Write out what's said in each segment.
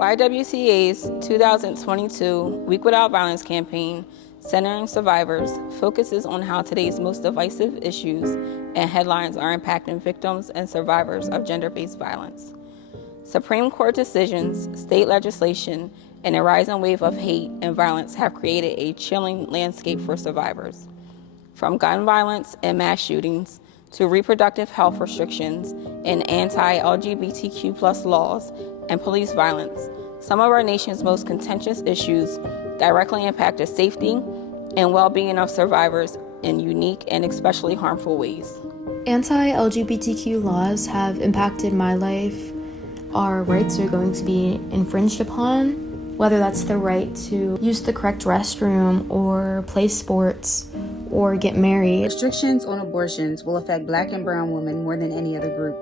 YWCA's 2022 Week Without Violence campaign, Centering Survivors, focuses on how today's most divisive issues and headlines are impacting victims and survivors of gender-based violence. Supreme Court decisions, state legislation, and a rising wave of hate and violence have created a chilling landscape for survivors. From gun violence and mass shootings to reproductive health restrictions and anti-LGBTQ+ laws and police violence, some of our nation's most contentious issues directly impact the safety and well-being of survivors in unique and especially harmful ways. Anti-LGBTQ laws have impacted my life. Our rights are going to be infringed upon, whether that's the right to use the correct restroom or play sports or get married. Restrictions on abortions will affect Black and brown women more than any other group.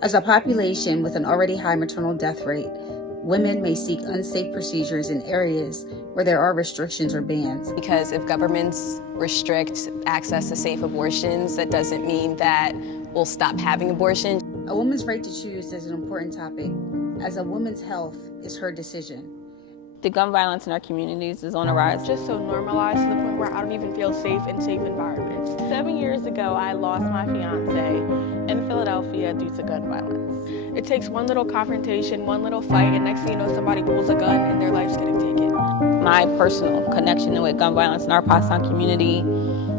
As a population with an already high maternal death rate, women may seek unsafe procedures in areas where there are restrictions or bans. Because if governments restrict access to safe abortions, that doesn't mean that we'll stop having abortions. A woman's right to choose is an important topic, as a woman's health is her decision. The gun violence in our communities is on the rise. It's just so normalized to the point where I don't even feel safe in safe environments. 7 years ago, I lost my fiance in Philadelphia due to gun violence. It takes one little confrontation, one little fight, and next thing you know, somebody pulls a gun and their life's getting taken. My personal connection with gun violence in our Pottstown community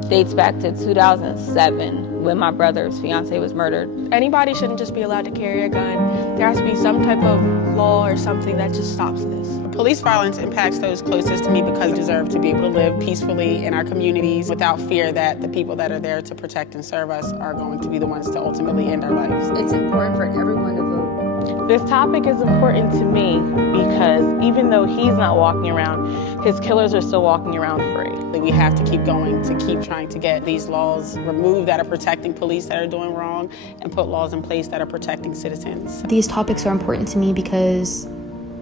dates back to 2007 when my brother's fiance was murdered. Anybody shouldn't just be allowed to carry a gun. There has to be some type of law or something that just stops this. Police violence impacts those closest to me because we deserve to be able to live peacefully in our communities without fear that the people that are there to protect and serve us are going to be the ones to ultimately end our lives. It's important for everyone to vote. This topic is important to me because even though he's not walking around, his killers are still walking around free. We have to keep going to keep trying to get these laws removed that are protecting police that are doing wrong and put laws in place that are protecting citizens. These topics are important to me because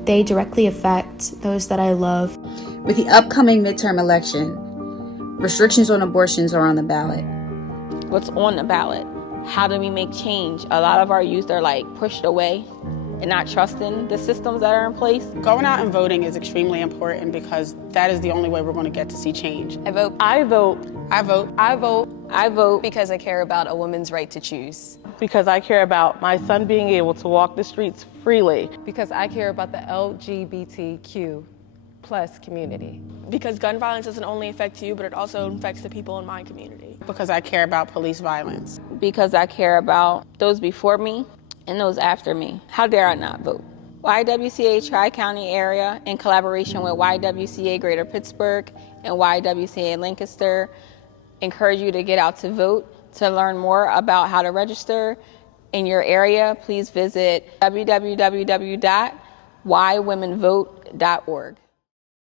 they directly affect those that I love. With the upcoming midterm election, restrictions on abortions are on the ballot. What's on the ballot? How do we make change? A lot of our youth are pushed away and not trusting the systems that are in place. Going out and voting is extremely important because that is the only way we're going to get to see change. I vote. I vote. I vote. I vote. I vote Because I care about a woman's right to choose. Because I care about my son being able to walk the streets freely. Because I care about the LGBTQ+ community. Because gun violence doesn't only affect you, but it also affects the people in my community. Because I care about police violence. because I care about those before me and those after me. How dare I not vote? YWCA Tri-County Area, in collaboration with YWCA Greater Pittsburgh and YWCA Lancaster, encourage you to get out to vote. To learn more about how to register in your area, please visit www.whywomenvote.org.